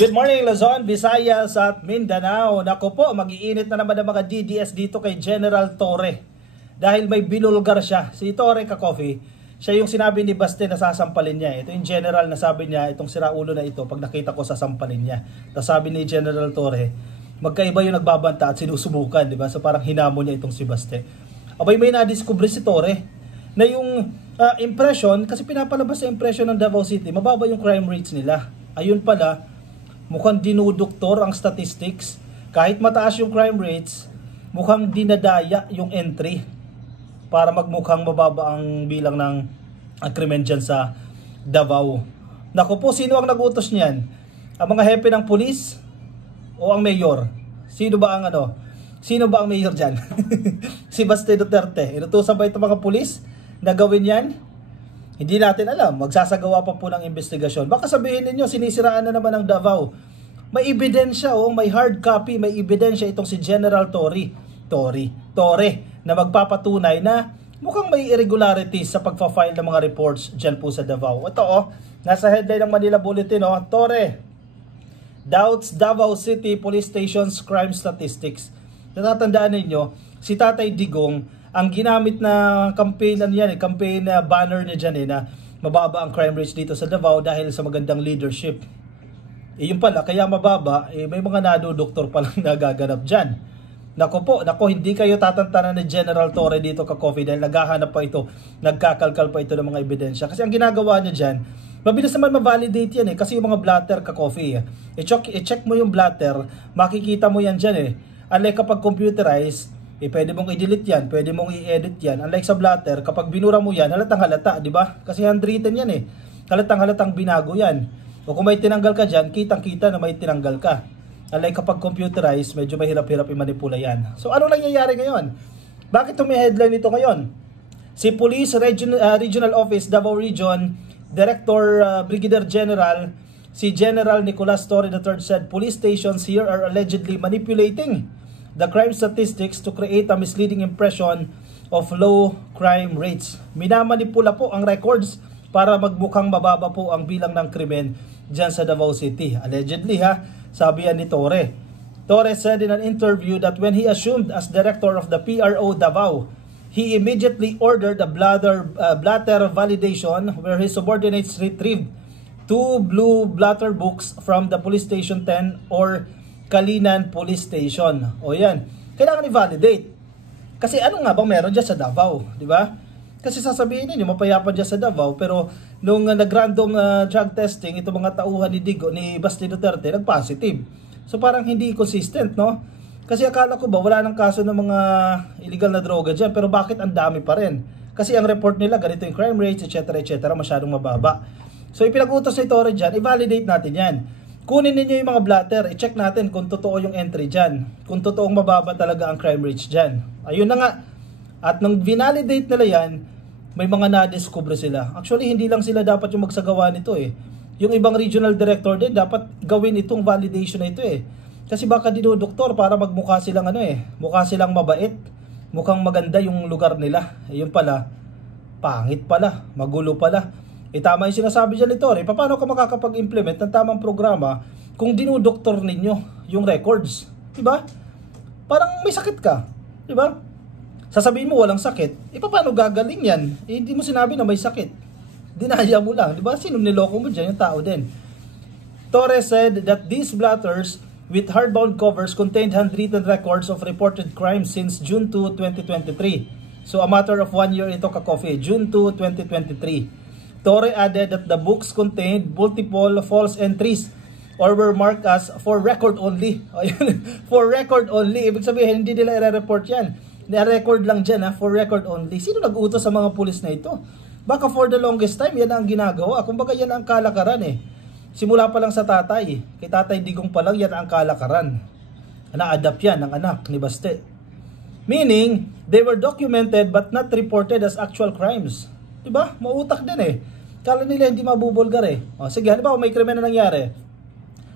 Good morning Luzon, Visayas at Mindanao. Naku po, mag-iinit na naman ang mga DDS dito kay General Torre. Dahil may binulgar siya. Si Torre Ka-Coffee, siya yung sinabi ni Baste na sasampalin niya. Ito yung general na sabi niya, itong siraulo na ito, pag nakita ko sasampalin niya. Tapos sabi ni General Torre, magkaiba yung nagbabanta at sinusubukan, di ba? So parang hinamo niya itong si Baste. Abay, may nadiscover si Torre na yung impression, kasi pinapalabas sa impression ng Davao City, mababa yung crime rates nila. Ayun pala, mukhang dinuduktor ang statistics. Kahit mataas yung crime rates, mukhang dinadaya yung entry para magmukhang mababa ang bilang ng krimen dyan sa Davao. Naku po, sino ang nagutos niyan? Ang mga hepe ng pulis o ang mayor? Sino ba ang mayor dyan? Si Baste Duterte. Inutusan ba itong mga pulis na gawin yan? Hindi natin alam. Magsasagawa pa po ng investigasyon. Baka sabihin ninyo, sinisiraan na naman ang Davao. May ebidensya, may hard copy, may ebidensya itong si General Torre na magpapatunay na mukhang may irregularities sa pagpa-file ng mga reports dyan po sa Davao. Ito nasa headline ng Manila Bulletin, Torre doubts Davao City Police Station's crime statistics. Natatandaan ninyo, si Tatay Digong, ang ginamit na campaign na banner niya dyan na mababa ang crime rates dito sa Davao dahil sa magandang leadership. Yun pala, kaya mababa, may mga nadudoktor palang nagaganap dyan. Naku, hindi kayo tatantanan ni General Torre dito Ka-Coffee dahil naghahanap pa ito, nagkakalkal pa ito ng mga ebidensya. Kasi ang ginagawa niya dyan, mabilis naman ma-validate yan kasi yung mga blatter Ka-Coffee. I-check mo yung blatter, makikita mo yan dyan Unlike kapag computerized, pwede mong i-delete yan, pwede mong i-edit yan. Unlike sa blatter, kapag binura mo yan, halatang halata, di ba? Kasi handwritten yan halatang binago yan. O kung may tinanggal ka dyan, kitang-kita na may tinanggal ka. Unlike kapag computerized, medyo mahirap-hirap i-manipula yan. So ano nangyayari ngayon? Bakit may headline ito ngayon? Si Police Regional Office, Davao Region, Director Brigadier General, si General Nicolas Torre III said, police stations here are allegedly manipulating the crime statistics to create a misleading impression of low crime rates. Minamanipula po ang records para magmukhang mababa po ang bilang ng krimen dyan sa Davao City. Allegedly sabi yan ni Torre. Torre said in an interview that when he assumed as director of the PRO Davao, he immediately ordered a blatter validation where his subordinates retrieved 2 blue blatter books from the Police Station 10 or Kalinan Police Station. O yan, kailangan i-validate. Kasi ano nga bang meron dyan sa Davao, di ba? Kasi sasabihin ninyo, mapayapa dyan sa Davao, pero nung nag-random drug testing, ito mga tauhan ni Baste Duterte, nag-positive. So parang hindi consistent, no? Kasi akala ko ba, wala nang kaso ng mga illegal na droga dyan, pero bakit ang dami pa rin? Kasi ang report nila, ganito yung crime rates, etc., masyadong mababa. So ipinag-utos ni Torre dyan, i-validate natin yan. Kunin ninyo yung mga blatter, i-check natin kung totoo yung entry dyan. Kung totoong mababa talaga ang crime rates dyan. Ayun na nga. At nung vinalidate nila yan, may mga na-discover sila. Actually, hindi lang sila dapat yung magsagawa nito Yung ibang regional director din, dapat gawin itong validation na ito Kasi baka dinudoktor para magmukha silang mukha silang mabait. Mukhang maganda yung lugar nila. Ayun pala, pangit pala, magulo pala. Tama yung sinasabi dyan ni Torre. Paano ka makakapag-implement ng tamang programa kung dinudoktor ninyo yung records? Diba? Parang may sakit ka. Diba? Sasabihin mo walang sakit. Paano gagaling yan? Hindi mo sinabi na may sakit. Dinaya mo lang. Diba? Sino niloko mo dyan? Yung tao din. Torre said that these blatters with hardbound covers contained handwritten records of reported crimes since June 2, 2023. So a matter of 1 year ito Ka-Coffee. June 2, 2023. Torre added that the books contained multiple false entries or were marked as for record only. For record only. Ibig sabihin, hindi nila i-report yan. I-record lang dyan, for record only. Sino nag-utos sa mga pulis na ito? Baka for the longest time, yan ang ginagawa. Kumbaga yan ang kalakaran Simula pa lang sa tatay. Kay Tatay Digong pa lang, yan ang kalakaran. Na-adapt yan ng anak ni Baste. Meaning, they were documented but not reported as actual crimes. Diba? Mautak din Kala nila hindi mabubulgar sige, halimbawa may krimen na nangyari.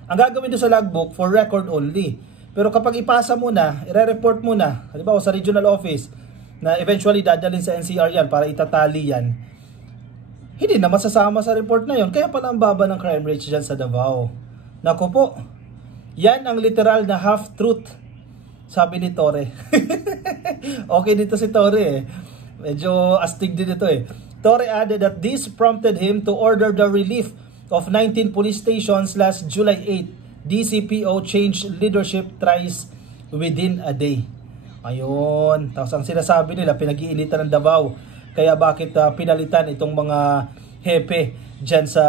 Ang gagawin doon sa logbook, for record only. Pero kapag ipasa mo na, i-report mo na, halimbawa sa regional office, na eventually dadalhin sa NCR yan para itatali yan, hindi na masasama sa report na yon. Kaya pala ang baba ng crime rates dyan sa Davao. Naku po, yan ang literal na half-truth, sabi ni Torre. Okay dito si Torre eh. Medyo astig din ito eh. Torre added that this prompted him to order the relief of 19 police stations last July 8. DCPO changed leadership thrice within a day. Ayun. Tapos ang sinasabi nila, pinag-iinitan ng Davao. Kaya bakit pinalitan itong mga hepe dyan sa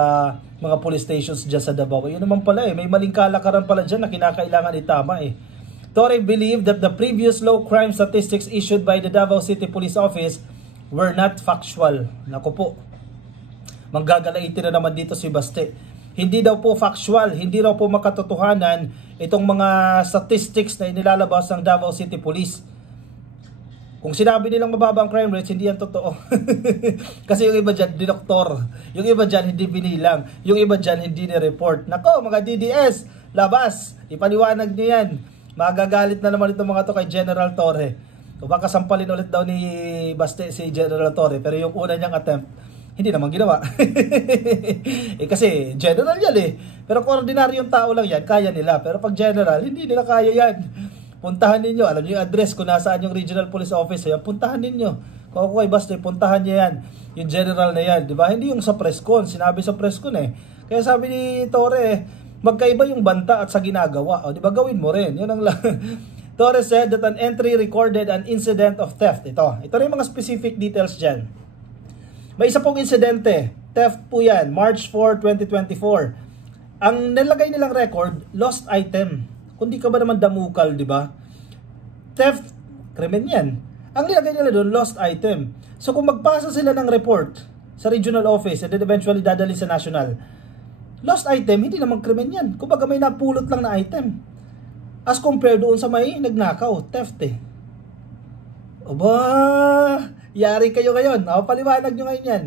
mga police stations dyan sa Davao? Yun naman pala eh. May maling kalakaran pala dyan na kinakailangan itama eh. Torre believed that the previous low crime statistics issued by the Davao City Police Office were not factual. Naku po. Manggagalaitin na naman dito si Baste. Hindi daw po factual, hindi raw po makatotohanan itong mga statistics na inilalabas ng Davao City Police. Kung sinabi nilang mababa ang crime rates, hindi yan totoo. Kasi yung iba dyan, dinoktor. Yung iba dyan, hindi binilang. Yung iba dyan, hindi ni-report. Nako, mga DDS, labas. Ipaliwanag niyo yan. Magagalit na naman itong mga to kay General Torre. Kung baka sampalin ulit daw ni Baste si General Torre. Pero yung una niyang attempt, hindi naman ginawa. Kasi general yan eh. Pero kung ordinaryong tao lang yan, kaya nila. Pero pag general, hindi nila kaya yan. Puntahan ninyo. Alam niyo yung address kung nasaan yung regional police office. Yan. Puntahan ninyo. Kung ako kay Baste, puntahan niya yan. Yung general na yan. Diba? Hindi yung sa press con. Sinabi sa press con eh. Kaya sabi ni Torre, magkaiba yung banta at sa ginagawa. O diba gawin mo rin. Yun ang lang. Torre said that an entry recorded an incident of theft. Ito rin yung mga specific details dyan. May isa pong insidente. Theft po yan. March 4, 2024. Ang nilagay nilang record, lost item. Kundi ka ba naman damukal, di ba? Theft, krimen yan. Ang nilagay nila doon, lost item. So kung magpasa sila ng report sa regional office and then eventually dadali sa national, lost item, hindi naman krimen yan. Kumbaga may napulot lang na item. As compared doon sa may nagnakaw, theft eh. Aba, yari kayo ngayon. Paliwanag nyo ngayon yan.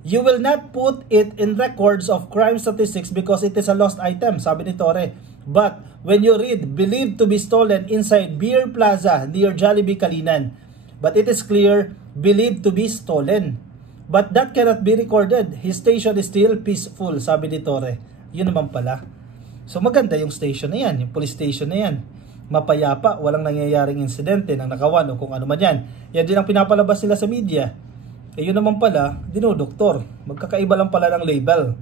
You will not put it in records of crime statistics because it is a lost item, sabi ni Torre. But when you read, believed to be stolen inside Beer Plaza near Jollibee Kalinan. But it is clear, believed to be stolen. But that cannot be recorded. His station is still peaceful, sabi ni Torre. Yun naman pala. So maganda yung station na yan, yung police station na yan. Mapayapa, walang nangyayaring insidente ng nakawan o kung ano man yan. Yan din ang pinapalabas nila sa media. Eh yun naman pala, dinodoktor. Magkakaiba lang pala ng label.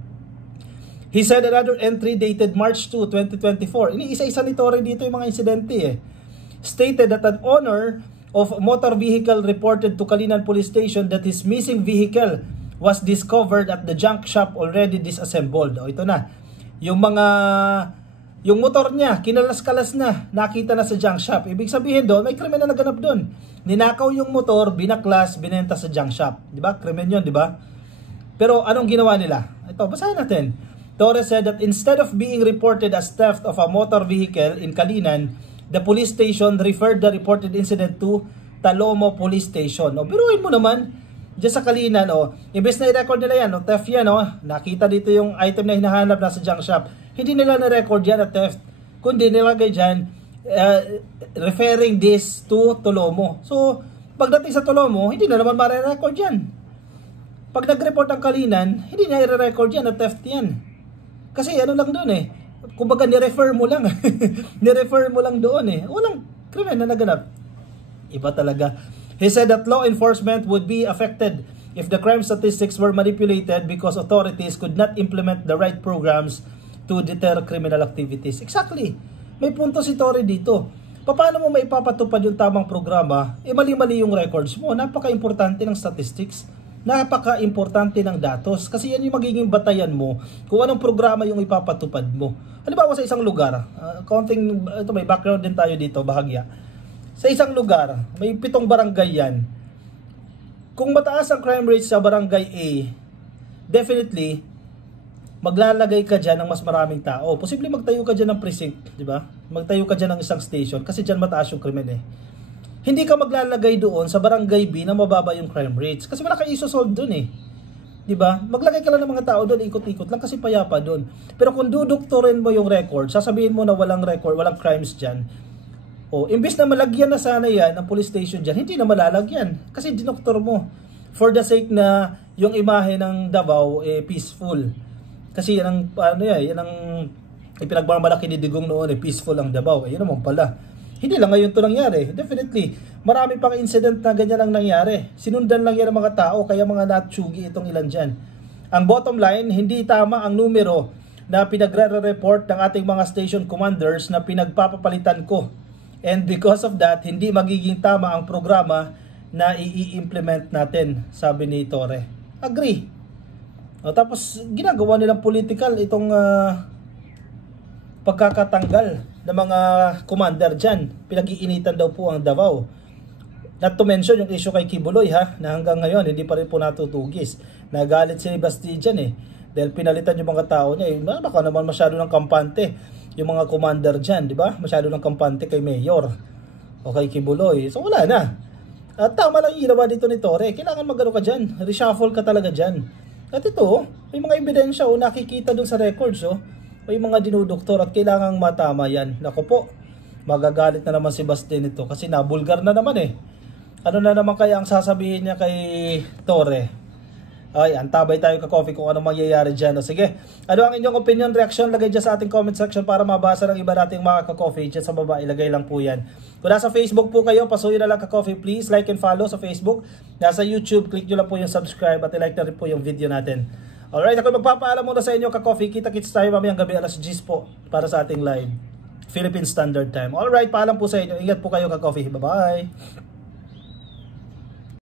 He said another entry dated March 2, 2024. Iniisa-isa ni Torre dito yung mga insidente eh. Stated that an owner of a motor vehicle reported to Kalinan Police Station that his missing vehicle was discovered at the junk shop already disassembled. O ito na. Yung motor niya, kinalas-kalas na, nakita na sa junk shop. Ibig sabihin doon, may krimen na naganap doon. Ninakaw yung motor, binaklas, binenta sa junk shop. Diba? Krimen yun, diba? Pero anong ginawa nila? Ito, basahin natin. Torre said that instead of being reported as theft of a motor vehicle in Kalinan, the police station referred the reported incident to Talomo Police Station. O, biruin mo naman, dyan sa Kalinan, imbes na i-record nila yan, theft yan, nakita dito yung item na hinahanap na sa junk shop. Hindi nila na-record yan at theft, kundi nilagay dyan, referring this to Tolomo. So, pagdating sa Tolomo, hindi na naman ma-record yan. Pag nag-report ang Kalinan, hindi na i-record yan at theft yan. Kasi ano lang doon eh, kumbaga ni-refer mo lang. Ni-refer mo lang doon eh. Walang krimen na naganap. Iba talaga. He said that law enforcement would be affected if the crime statistics were manipulated because authorities could not implement the right programs to deter criminal activities. Exactly. May punto si Torre dito. Paano mo maipapatupad yung tamang programa? Mali-mali yung records mo. Napaka-importante ng statistics. Napaka-importante ng datos. Kasi yan yung magiging batayan mo kung anong programa yung ipapatupad mo. Halimbawa sa isang lugar, ito may background din tayo dito, bahagya. Sa isang lugar, may 7 barangay yan. Kung mataas ang crime rate sa barangay A, definitely, maglalagay ka dyan ng mas maraming tao. Posible magtayo ka dyan ng precinct, di ba? Magtayo ka dyan ng isang station kasi dyan mataas yung krimen eh. Hindi ka maglalagay doon sa barangay B na mababa yung crime rates kasi wala ka isosolve doon eh. Di ba? Maglagay ka lang ng mga tao doon, ikot-ikot lang kasi payapa doon. Pero kung duduktorin mo yung record, sasabihin mo na walang record, walang crimes dyan. Imbis na malagyan na sana yan ng police station dyan, hindi na malalagyan kasi dinoktor mo. For the sake na yung imahe ng Davao peaceful. Kasi yan ang ipinagmamalaki ni Digong noon, peaceful ang Davao. Ayun naman pala. Hindi lang ngayon to nangyari. Definitely, marami pang incident na ganyan ang nangyari. Sinundan lang yan ng mga tao, kaya mga natsugi itong ilan dyan. Ang bottom line, hindi tama ang numero na pinagre-report ng ating mga station commanders na pinagpapapalitan ko. And because of that, hindi magiging tama ang programa na i-implement natin, sabi ni Torre. Agree. O, tapos, ginagawa nilang political itong pagkakatanggal ng mga commander dyan. Pinag-iinitan daw po ang Davao. Not to mention yung issue kay Kibuloy na hanggang ngayon hindi pa rin po natutugis. Nagalit si Basti dyan dahil pinalitan yung mga tao niya. Baka naman masyado ng kampante yung mga commander dyan, di ba? Masyado ng kampante kay Mayor o kay Kibuloy. So wala na. At tama lang ginawa dito ni Torre. Kailangan magano ka dyan. Reshuffle ka talaga dyan. At ito, may mga ebidensya nakikita dun sa records may mga dinudoktor at kailangang matama yan. Naku po, magagalit na naman si Basti nito kasi nabulgar na naman Ano na naman kaya ang sasabihin niya kay Torre? Ay, antabay tayo ka-coffee kung ano mangyayari dyan. Sige, ano ang inyong opinion, reaction? Lagay dyan sa ating comment section para mabasa ng iba nating mga ka-coffee. Dyan sa baba, ilagay lang po yan. Kung nasa Facebook po kayo, pasuyin na lang ka-coffee. Please like and follow sa Facebook. Nasa YouTube, click nyo lang po yung subscribe at ilike na rin po yung video natin. Alright, ako magpapaalam muna sa inyo ka-coffee. Kita-kits tayo mamayang gabi alas 10 po para sa ating live Philippine Standard Time. Alright, paalam po sa inyo. Ingat po kayo ka-coffee. Bye-bye!